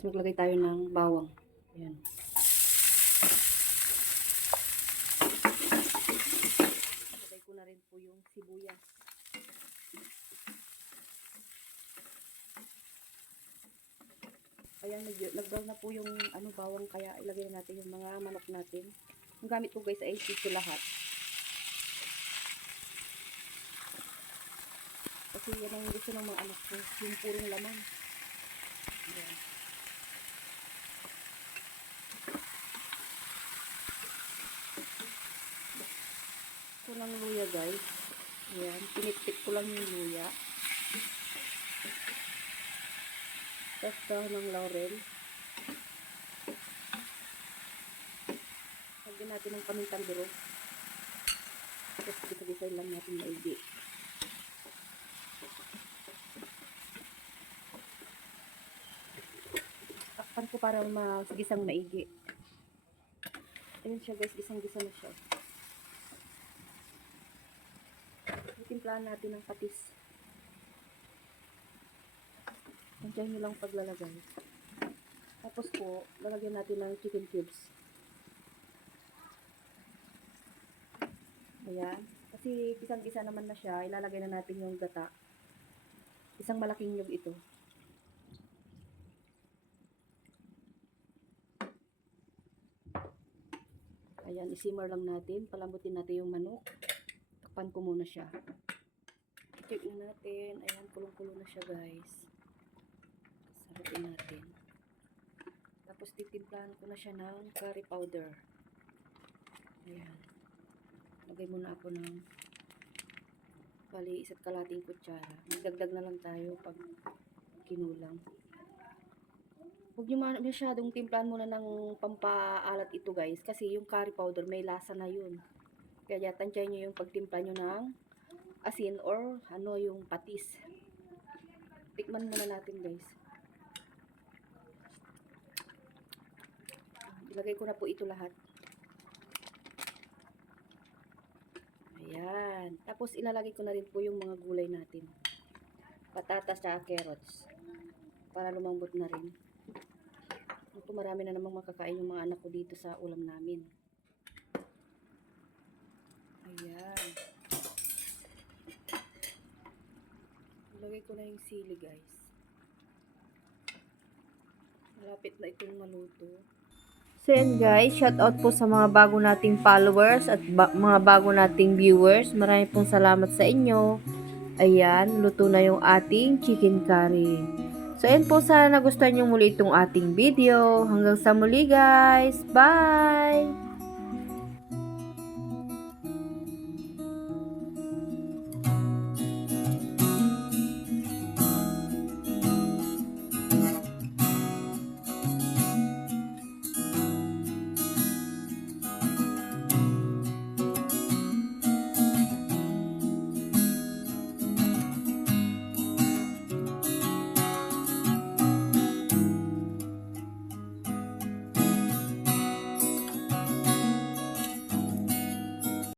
Tapos maglagay tayo ng bawang. Ayan. Lagay ko na rin po yung sibuyas. Ayan, nag-brown na po yung bawang, kaya ilagay na natin yung mga manok natin. Yung gamit ko guys ay sito lahat. Kasi yan ang gusto ng mga anak ko, yung purong laman. Ayan. Kulang luya guys. Ayan, pinipit ko lang yung luya. Tapos dahon ng laurel. Lagyan natin ng pamintang durog. Tapos gisa-gisay lang natin maigi. Takpan ko para magisang maigi. Ayan siya guys, gisang-gisa na siya. Timplahan natin ng patis. Nandiyan nyo lang paglalagay. Tapos po, lalagyan natin ng chicken cubes. Ayan. Kasi isang-isa naman na siya, ilalagay na natin yung gata. Isang malaking nyug ito. Ayan, isimmer lang natin. Palambutin natin yung manok. Takpan ko muna siya. Check na natin. Ayan, kulong-kulo na siya guys. Sarapin natin. Tapos titimplahan ko na siya ng curry powder. Ayan. Lagay muna ako ng bali 1 kalahating kutsara. Magdagdag na lang tayo pag kinulang. Huwag nyo masyadong timplahan muna ng pampaalat ito guys. Kasi yung curry powder may lasa na yun. Kaya tansyahin nyo yung pagtimpla nyo ng asin or yung patis. Tikman muna natin guys. Ilagay ko na po ito lahat. Ayan. Tapos ilalagay ko na rin po yung mga gulay natin. Patatas at carrots. Para lumambot na rin. Ito marami na namang makakain yung mga anak ko dito sa ulam namin. Ayan. Ilagay ko na yung sili guys. Malapit na itong maluto. So yan guys, shout out po sa mga bago nating followers at mga bago nating viewers. Maraming pong salamat sa inyo. Ayan, luto na yung ating chicken curry. So yan po, sana nagustuhan nyo muli itong ating video. Hanggang sa muli guys. Bye!